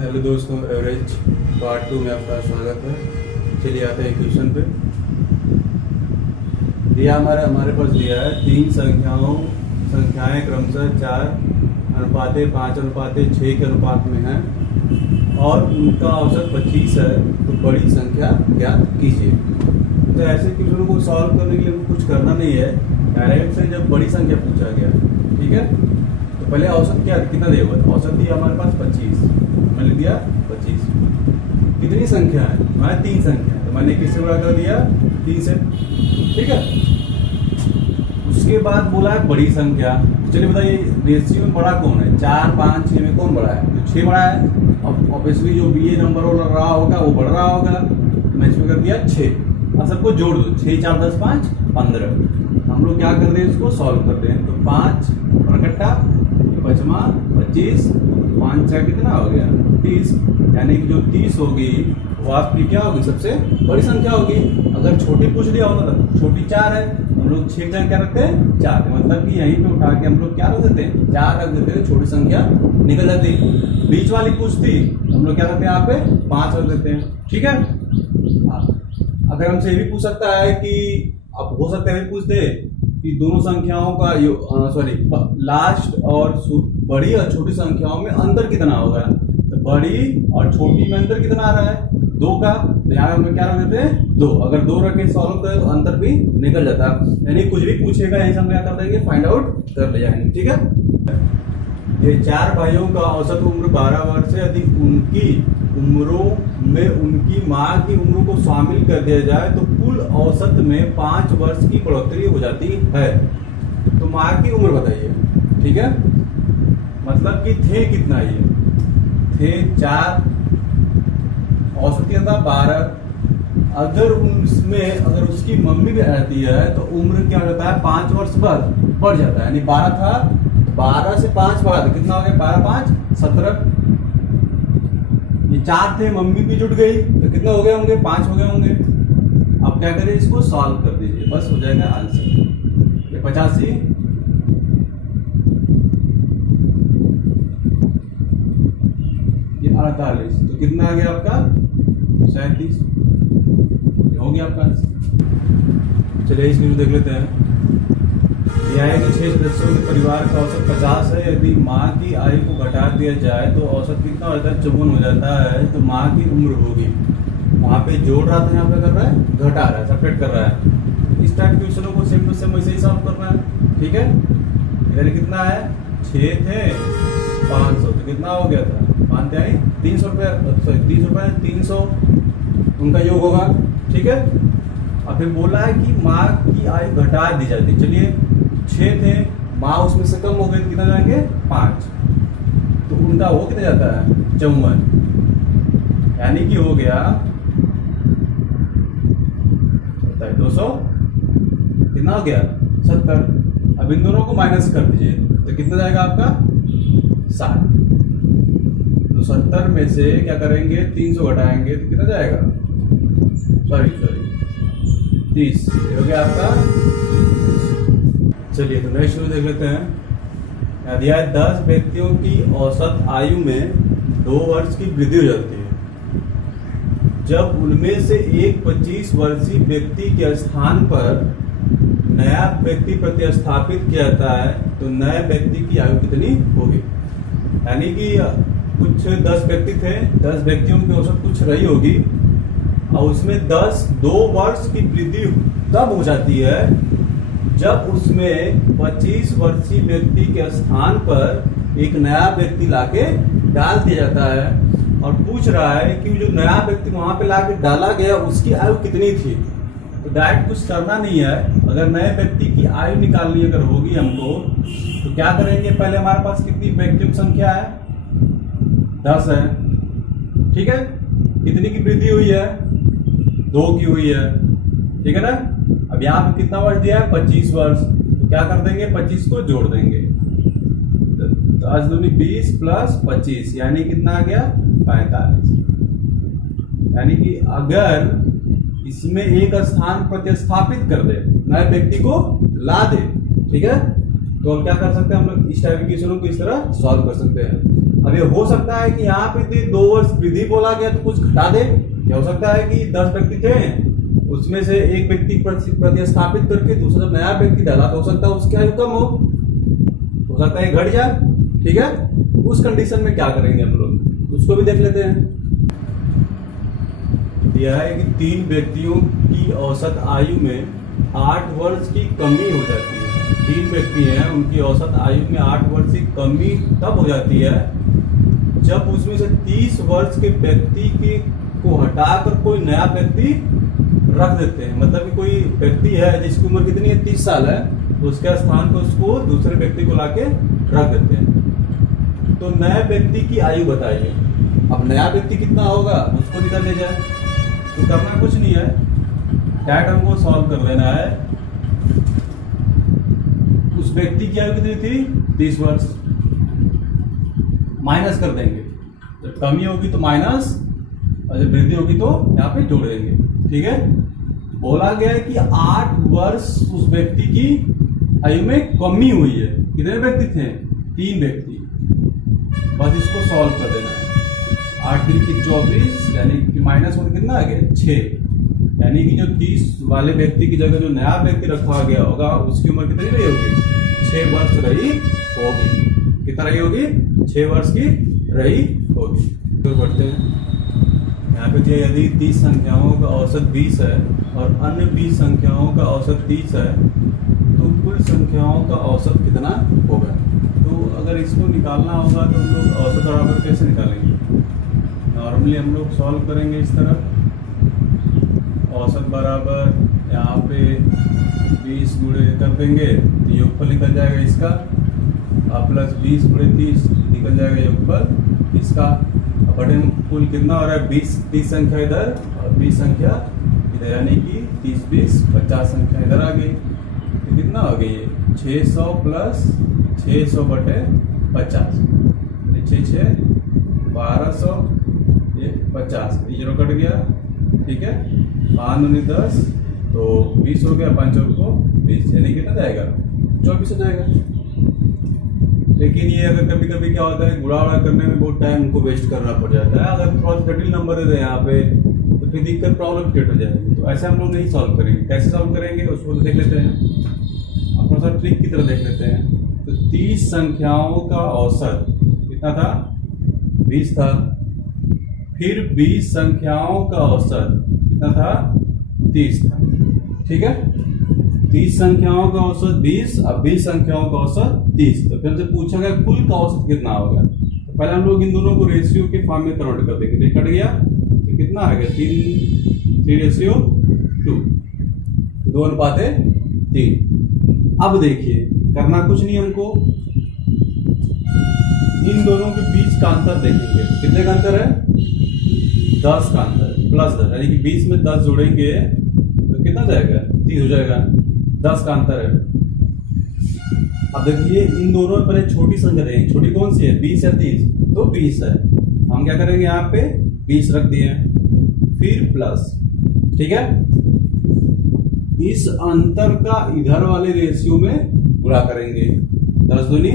Hello दोस्तों, average part 2 में आपका स्वागत है। चलिए आते हैं क्वेश्चन पे। दिया हमारे पास दिया है तीन संख्याएं क्रमशः 4:5:6 के अनुपात में हैं और उनका औसत 25 है, तो बड़ी संख्या ज्ञात कीजिए। तो ऐसे क्वेश्चनों को सॉल्व करने के लिए कुछ करना नहीं है, डायरेक्ट से जब बड़ी संख्या पूछा गया, ठीक है, तो पहले औसत कितना दिया हुआ था। औसत दिया हमारे पास 25, मैंने दिया 25। कितनी संख्या है, हमारे तीन संख्या है, तो मैंने किससे बड़ा कर दिया, 3 से, ठीक है। उसके बाद बोला है बड़ी संख्या। चलिए बताइए रेशियो में बड़ा कौन है, 4, 5, 6 में कौन बड़ा है, तो 6 बड़ा है। अब ऑब्वियसली जो बी ए नंबर हो रहा होगा वो बढ़ रहा होगा, तो मैं इसमें कर दिया 6 और सबको जोड़ दो, 6, 4, 10, 5, 15। हम लोग क्या कर रहे हैं, इसको सॉल्व कर रहे हैं। तो 5 बड़कट्टा 25, 5 6 कितना हो गया 30, यानी कि जो 30 होगी वो आपकी क्या होगी, सबसे बड़ी संख्या होगी। अगर छोटी पूछ लिया होता तो छोटी 4 है, हम लोग 6 जगह क्या रखते हैं, 4, मतलब कि यहीं पे उठा के हम लोग क्या रख देते हैं, 4 रख देते हैं, छोटी संख्या निकल जाती। बीच वाली पूछती हम लोग क्या करते हैं, यहाँ पे 5 रख देते हैं, ठीक है। अगर हमसे ये भी पूछ सकता है कि अब हो सकता है पूछ दे कि दोनों संख्याओं का लास्ट और बड़ी और छोटी संख्याओं में अंतर कितना होगा, तो बड़ी और छोटी में अंतर कितना आ रहा है, 2 का, तो यहाँ हम क्या रख देते हैं 2। अगर 2 रख के सॉल्व करें तो अंतर भी निकल जाता है, यानी कुछ भी पूछेगा यहीं से हम क्या कर देंगे, फाइंड आउट कर ले जाएंगे, ठीक है। ये 4 भाइयों का औसत उम्र 12 वर्ष है। यदि उनकी उम्रों में उनकी माँ की उम्र को शामिल कर दिया जाए तो कुल औसत में 5 वर्ष की बढ़ोतरी हो जाती है। तो माँ की उम्र बताइए, ठीक है, मतलब कि थे कितना, ये थे 4, औसत क्या था 12। अगर उसकी मम्मी भी रहती है तो उम्र क्या होता है, 5 वर्ष बढ़ जाता है, यानी 12 था, 12 से 5 बढ़ा तो कितना हो गया, 12, 5, 17। ये 4 थे, मम्मी भी जुट गई तो कितना हो गए होंगे, 5 हो गए होंगे। अब क्या करें, इसको सॉल्व कर दीजिए, बस हो जाएगा आंसर। ये 85, ये 48, तो कितना आ गया आपका 37, हो गया आपका आंसर। चलिए इसमें भी देख लेते हैं। यह है कि 6 सदस्यों के परिवार का औसत 50 है। यदि माँ की आयु को घटा दिया जाए तो औसत कितना हो जाता है, 54 हो जाता है। तो माँ की उम्र होगी, वहाँ पे जोड़ रहा था, यहाँ पे कर रहा है घटा रहा है, सेपरेट कर रहा है। इस टाइप के क्वेश्चनों को सेम टू सेम वैसे ही सॉल्व करना है, ठीक है। इधर कितना है, 6 थे 500, तो कितना हो गया था, 5 आई 300 रुपये, सॉरी 30 रुपये 300 उनका योग होगा, ठीक है। और फिर बोला है कि माँ की आयु घटा दी जाती। चलिए 6 थे, माँ उसमें से कम हो गई, कितना जाएंगे 5, तो उनका वो कितना जाता है 54, यानी कि हो गया 200, कितना हो गया 70। अब इन दोनों को माइनस कर दीजिए तो कितना जाएगा आपका 60। तो 70 में से क्या करेंगे, 300 घटाएंगे तो कितना जाएगा, सॉरी 30, हो गया आपका। चलिए तो नेक्स्ट में देख लेते हैं। यदि 10 व्यक्तियों की औसत आयु में 2 वर्ष की वृद्धि हो जाती है, जब उनमें से एक 25 वर्षीय व्यक्ति के स्थान पर नया व्यक्ति प्रतिस्थापित किया जाता है तो नए व्यक्ति की आयु कितनी होगी। यानी कि कुछ 10 व्यक्ति थे, 10 व्यक्तियों की औसत कुछ रही होगी और उसमें 2 वर्ष की वृद्धि तब हो जाती है जब उसमें 25 वर्षीय व्यक्ति के स्थान पर एक नया व्यक्ति लाके डाल दिया जाता है। और पूछ रहा है कि जो नया व्यक्ति वहां पे लाके डाला गया उसकी आयु कितनी थी। तो डायरेक्ट कुछ करना नहीं है, अगर नए व्यक्ति की आयु निकालनी अगर होगी हमको तो क्या करेंगे, पहले हमारे पास कितनी व्यक्तियों की संख्या है, 10 है, ठीक है। कितनी की वृद्धि हुई है, 2 की हुई है, ठीक है ना। अब यहाँ पे कितना वर्ष दिया है, 25 वर्ष, तो क्या कर देंगे, 25 को जोड़ देंगे, तो आज 20 प्लस 25 यानी कितना आ गया 45। यानी कि अगर इसमें एक स्थान प्रतिस्थापित कर दे, नए व्यक्ति को ला दे, ठीक है, तो हम क्या कर सकते हैं, हम लोग इस टाइप के क्वेश्चनों को इस तरह सॉल्व कर सकते हैं। अब ये हो सकता है कि यहाँ पे 2 वर्ष वृद्धि बोला गया तो कुछ घटा दे, या हो सकता है कि 10 व्यक्ति थे, उसमें से एक व्यक्ति प्रतिस्थापित करके दूसरा जब नया व्यक्ति डाला तो हो सकता है उसकी आयु कम हो सकता है घट जाए। ठीक है, उस कंडीशन में क्या करेंगे हम लोग, उसको भी देख लेते हैं। यह है कि 3 व्यक्तियों की औसत आयु में 8 वर्ष की कमी हो जाती है। 3 व्यक्ति हैं, उनकी औसत आयु में 8 वर्ष की कमी तब हो जाती है जब उसमें से 30 वर्ष के व्यक्ति को हटाकर कोई नया व्यक्ति रख देते हैं। मतलब कि कोई व्यक्ति है जिसकी उम्र कितनी है, 30 साल है, तो उसके स्थान पर उसको दूसरे व्यक्ति को लाके रख देते हैं। तो नए व्यक्ति की आयु बताइए। अब नया व्यक्ति कितना होगा उसको निकाल ले जाए, तो करना कुछ नहीं है, डायरेक्ट हमको सॉल्व कर देना है। उस व्यक्ति की आयु कितनी थी, 30 वर्ष, माइनस कर देंगे। जब कमी होगी तो माइनस, और जब वृद्धि होगी तो यहाँ पे जोड़ देंगे। ठीक है, बोला गया है कि 8 वर्ष उस व्यक्ति की आयु में कमी हुई है। कितने व्यक्ति थे, 3 व्यक्ति। बस इसको सॉल्व कर देना है। 8 3 की 24, यानी कि माइनस होकर कितना आ गया, 6। यानी कि जो 30 वाले व्यक्ति की जगह जो नया व्यक्ति रखा गया होगा उसकी उम्र कितनी रही होगी, 6 वर्ष रही होगी। कितना रही होगी, 6 वर्ष की रही होगी। तो बढ़ते हैं, यहाँ पे दिया यदि 30 संख्याओं का औसत 20 है और अन्य 20 संख्याओं का औसत 30 है तो कुल संख्याओं का औसत कितना होगा। तो अगर इसको निकालना होगा तो हम लोग औसत बराबर कैसे निकालेंगे। नॉर्मली हम लोग सॉल्व करेंगे इस तरह, औसत बराबर यहाँ पे 20 गुणे कर देंगे तो योगफल निकल जाएगा इसका, प्लस 20 गुणे 30 निकल जाएगा योगफल इसका। बटे कुल कितना हो रहा है, 30 संख्या इधर और 20 संख्या इधर, यानी कि 30 20 50 संख्या इधर आ गई। तो कितना हो गई ये, 600 प्लस 600 बटे 50, 6 6 1200, ये 50, जीरो कट गया। ठीक है, 5 9 10, तो 20 हो गया, 5 को 20, यानी कितना जाएगा, 24 हो जाएगा। लेकिन ये अगर कभी कभी क्या होता है, गुणा करने में बहुत टाइम उनको वेस्ट करना पड़ जाता है। अगर थोड़ा सा जटिल नंबर दे यहाँ पे तो फिर दिक्कत प्रॉब्लम क्रिएट हो जाएगी। तो ऐसे हम लोग नहीं सॉल्व करेंगे। कैसे सॉल्व करेंगे उसको तो देख लेते हैं, थोड़ा सा ट्रिक की तरह देख लेते हैं। तो 30 संख्याओं का औसत कितना था, 20 था। फिर 20 संख्याओं का औसत कितना था, 30 था। ठीक है, 30 संख्याओं का औसत 20, अब 20 संख्याओं का औसत 30। तो फिर से पूछा गया कुल का औसत कितना होगा। तो पहले हम लोग इन दोनों को रेशियो के फॉर्म में कन्वर्ट कर देंगे। कट गया तो कितना आ गया, 3:2, 2:3। अब देखिए, करना कुछ नहीं हमको, इन दोनों के बीच का अंतर देखेंगे। कितने का अंतर है, 10 का अंतर, प्लस 10, यानी कि 20 में 10 जोड़ेंगे तो कितना जाएगा, 30 हो जाएगा। 10 का अंतर है। अब देखिए इन दोनों पर एक छोटी संख्या देंगे, छोटी कौन सी है, 20 या 30, तो 20 है। हम क्या करेंगे, यहाँ पे 20 रख दिए, फिर प्लस। ठीक है, इस अंतर का इधर वाले रेशियो में गुणा करेंगे, 10 दूनी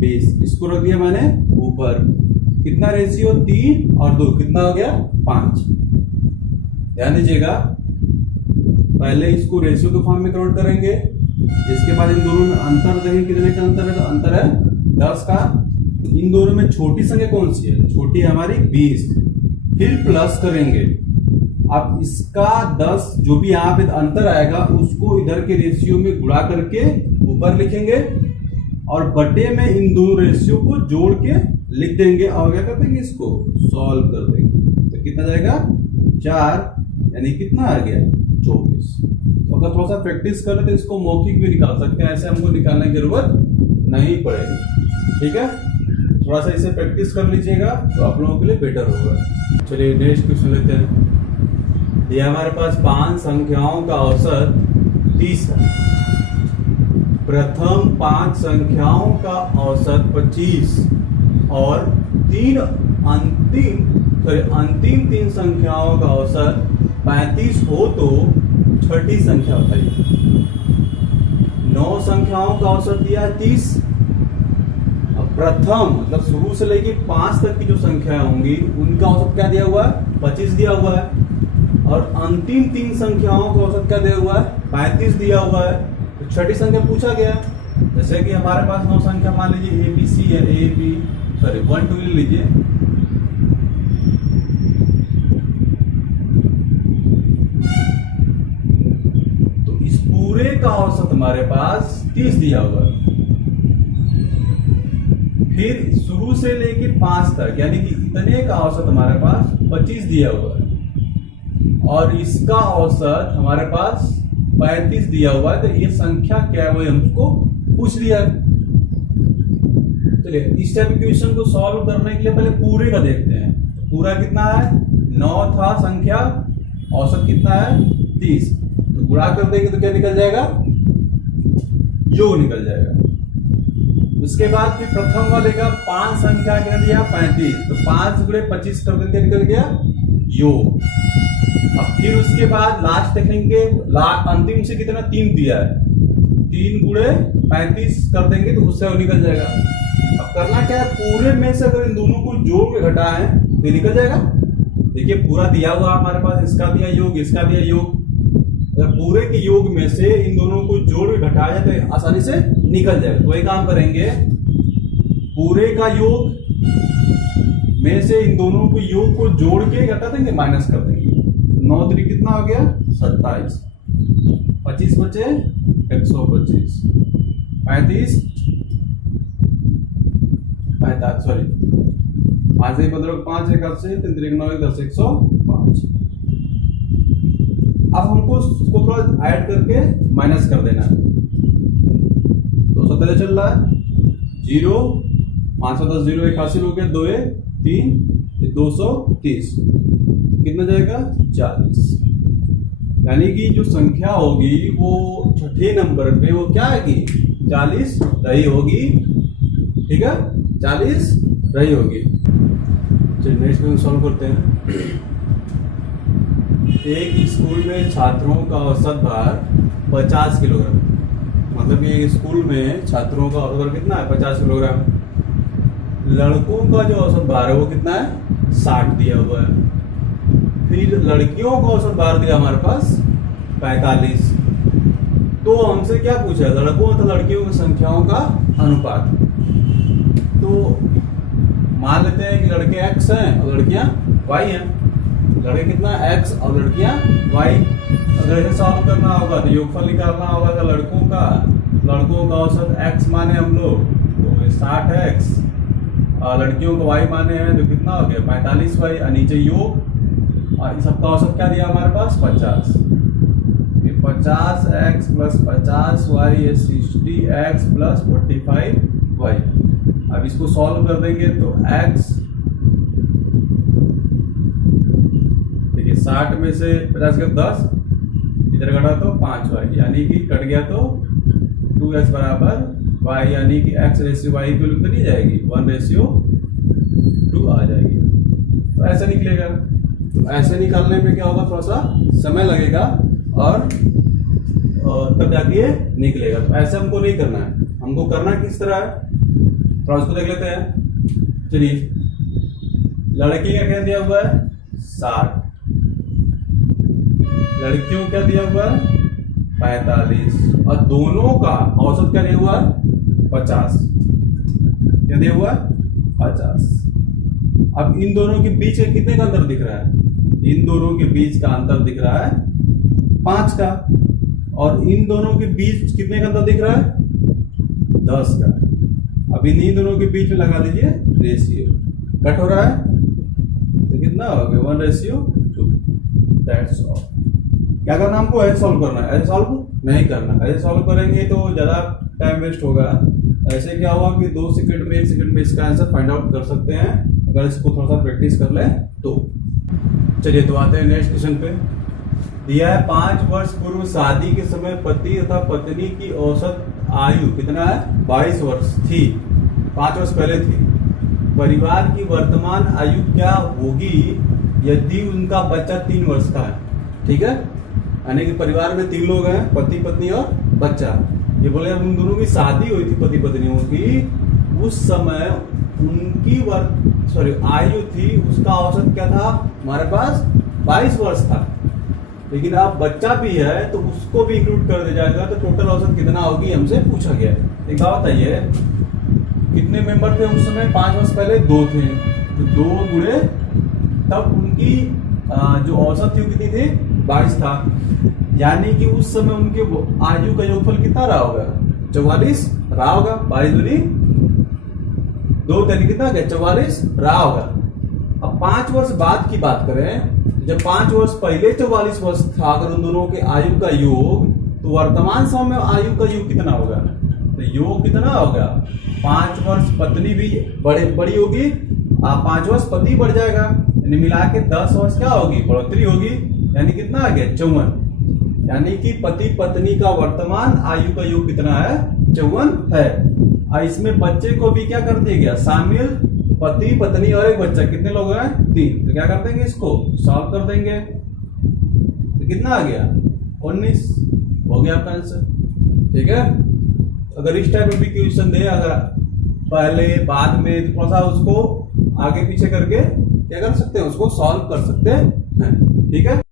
20, इसको रख दिया मैंने ऊपर। कितना रेशियो, 3 और 2, कितना हो गया, 5। ध्यान दीजिएगा, पहले इसको रेशियो के फॉर्म में कन्वर्ट करेंगे, इसके बाद इन दोनों में अंतर देखेंगे, कितने का अंतर है, तो अंतर है 10 का। इन दोनों में छोटी संख्या कौन सी है, छोटी है हमारी 20। फिर प्लस करेंगे, अब इसका 10 जो भी यहाँ पे अंतर आएगा उसको इधर के रेशियो में गुणा करके ऊपर लिखेंगे और बटे में इन दोनों रेशियो को जोड़ के लिख देंगे और क्या कर देंगे, इसको सॉल्व कर देंगे। तो कितना जाएगा, 4, यानी कितना आ गया, 24। तो अगर थोड़ा सा प्रैक्टिस करें तो इसको मौखिक भी निकाल सकते हैं, ऐसे हमको निकालने की जरूरत नहीं पड़ेगी। ठीक है, थोड़ा सा इसे प्रैक्टिस कर लीजिएगा तो आप लोगों के लिए बेटर होगा। चलिए नेक्स्ट क्वेश्चन लेते हैं। ये हमारे पास 5 संख्याओं का औसत 30 है। प्रथम 5 संख्याओं का औसत 25 और अंतिम 3 संख्याओं का औसत 35 हो तो छठी संख्या बताइए। 9 संख्याओं का औसत दिया है 30। अब प्रथम मतलब शुरू से लेके 5 तक की जो संख्याएं होंगी उनका औसत क्या दिया हुआ है? 25 दिया हुआ है। और अंतिम 3 संख्याओं का औसत क्या दिया हुआ है? 35 दिया हुआ है। तो छठी संख्या पूछा गया, जैसे कि हमारे पास 9 संख्या मान लीजिए ए बी सी है, ए बी सॉरी 1 2 ले लीजिए। तो इस पूरे का औसत हमारे पास 30 दिया हुआ है। फिर शुरू से लेके 5 तक यानी कि इतने का औसत हमारे पास 25 दिया हुआ है और इसका औसत हमारे पास 35 दिया हुआ है। तो ये संख्या क्या है वो हमको पूछ लिया है। चलिए इस टाइप के क्वेश्चन को सॉल्व करने के लिए पहले पूरे का देखते हैं। पूरा कितना है? 9 था संख्या, औसत कितना है? 30। तो गुणा कर देंगे तो क्या निकल जाएगा? योग निकल जाएगा। उसके बाद फिर प्रथम वाले का 5 संख्या क्या दिया? 35। तो 5 गुणे 25 कर देंगे, निकल गया योग। अब फिर उसके बाद लास्ट देखेंगे, अंतिम से कितना? 3 दिया है, 3 गुणे 35 कर देंगे तो उससे वो निकल जाएगा। अब करना क्या है? पूरे में से अगर इन दोनों को जोड़ के घटाएं तो निकल जाएगा। देखिए पूरा दिया हुआ हमारे पास, इसका दिया योग, इसका दिया योग। अगर पूरे के योग में से इन दोनों को जोड़ के घटाया जाए तो आसानी से निकल जाएगा। तो एक काम करेंगे, पूरे का योग में से इन दोनों को योग को जोड़ के घटा देंगे, माइनस कर देंगे। 9 3 कितना हो गया? 27। 25 बचे 125, 35 सॉरी 5 से 15 5 1 से 3 3 9 10 105। अब हमको उसको थोड़ा ऐड करके माइनस कर देना है। 200 चल रहा है, 0 510 0 81 हो गया, 2 3 230 कितना जाएगा? 40। यानी कि जो संख्या होगी वो छठे नंबर पे वो क्या है कि 40 रही होगी। ठीक है, 40 रही होगी। चलिए नेक्स्ट क्वेश्चन सॉल्व करते हैं। एक स्कूल में छात्रों का औसत भार 50 किलोग्राम, मतलब ये स्कूल में छात्रों का औसत भार कितना है? 50 किलोग्राम। लड़कों का जो औसत भार है वो कितना है? 60 दिया हुआ है। फिर लड़कियों का औसत भार दिया हमारे पास 45। तो हमसे क्या पूछा है? लड़कों तथा लड़कियों की संख्याओं का अनुपात। तो मान लेते हैं कि लड़के x हैं और लड़कियां y हैं। लड़के कितना x और लड़कियां y। अगर इसे सॉल्व करना होगा तो योगफल निकालना होगा। तो लड़कों का औसत x माने हम लोग तो 60x और लड़कियों का y माने हैं तो कितना हो गया? 45y। और नीचे योग और इस सबका औसत क्या दिया हमारे पास? 50। 50x plus 50y 60x plus 45y। अब इसको सॉल्व कर देंगे तो x देखिए 60 में से 50 का 10 इधर घटा तो 5y, यानी कि कट गया तो 2x बराबर y, यानी कि x रेशियो y की वैल्यू नहीं जाएगी, 1:2 आ जाएगी। तो ऐसा निकलेगा। तो ऐसे निकालने में क्या होगा? थोड़ा सा समय लगेगा और तब जाके ये निकलेगा। तो ऐसे हमको नहीं करना है, हमको करना किस तरह है थोड़ा उसको देख लेते हैं। चलिए लड़की का क्या दिया हुआ है? 60। लड़कियों क्या दिया हुआ है? 45। और दोनों का औसत क्या दिया हुआ है? 50। क्या दिया हुआ है? 50। अब इन दोनों के बीच में कितने का अंतर दिख रहा है? इन दोनों के बीच का अंतर दिख रहा है 5 का। और इन दोनों के बीच कितने का अंतर दिख रहा है? 10 का। अब इन दोनों के बीच में लगा दीजिए रेशियो, कट हो रहा है तो कितना हो गया? 1:2। That's all. क्या करना हमको? ऐसे सॉल्व करना है, ऐसे सॉल्व नहीं करना। ऐसे सॉल्व करेंगे तो ज्यादा टाइम वेस्ट होगा। ऐसे क्या हुआ कि 2 सेकंड में 1 सेकंड में इसका आंसर फाइंड आउट कर सकते हैं अगर इसको थोड़ा सा प्रैक्टिस कर ले तो। चलिए तो आते हैं नेक्स्ट क्वेश्चन पे। दिया है 5 वर्ष पूर्व शादी के समय पति तथा पत्नी की औसत आयु कितना है? 22 वर्ष थी, 5 वर्ष पहले थी। परिवार की वर्तमान आयु क्या होगी यदि उनका बच्चा 3 वर्ष का है? ठीक है, यानी कि परिवार में 3 लोग हैं, पति पत्नी और बच्चा। ये बोले जब उन दोनों की शादी हुई थी पति पत्नियों की, उस समय उनकी आयु थी, उसका औसत क्या था हमारे पास 22 वर्ष था। लेकिन अब बच्चा भी है तो उसको भी इंक्लूड कर दिया जाएगा, तो टोटल औसत कितना होगी हमसे पूछा गया। एक बात बताइए, कितने मेंबर थे उस समय? 5 वर्ष पहले 2 थे, तो 2 गुणे तब उनकी जो औसत थी वो कितनी थी? 22 था। यानी कि उस समय उनके आयु का योगफल कितना रहा होगा? 44 रहा होगा। 22 दूनी 2, यानी कितना गया? 44 रहा होगा। अब 5 वर्ष बाद की बात करें, जब 5 वर्ष पहले 44 वर्ष था अगर उन दोनों के आयु का योग, तो वर्तमान समय में आयु का योग कितना होगा? तो योग कितना होगा? 5 वर्ष पत्नी भी बड़ी होगी, 5 वर्ष पति बढ़ जाएगा, यानी मिला के 10 वर्ष क्या होगी? बढ़ोतरी होगी। यानी कितना आ गया? 54। यानी कि पति पत्नी का वर्तमान आयु का योग कितना है? 54 है। और इसमें बच्चे को भी क्या कर दिया गया? शामिल। पति पत्नी और एक बच्चा, कितने लोग हैं? 3। तो क्या कर देंगे? इसको सॉल्व कर देंगे, तो कितना आ गया? 19 हो गया आपका आंसर। ठीक है, अगर इस टाइप में भी क्वेश्चन दे, अगर पहले बाद में, थोड़ा सा उसको आगे पीछे करके क्या कर सकते हैं? उसको सॉल्व कर सकते हैं। ठीक है।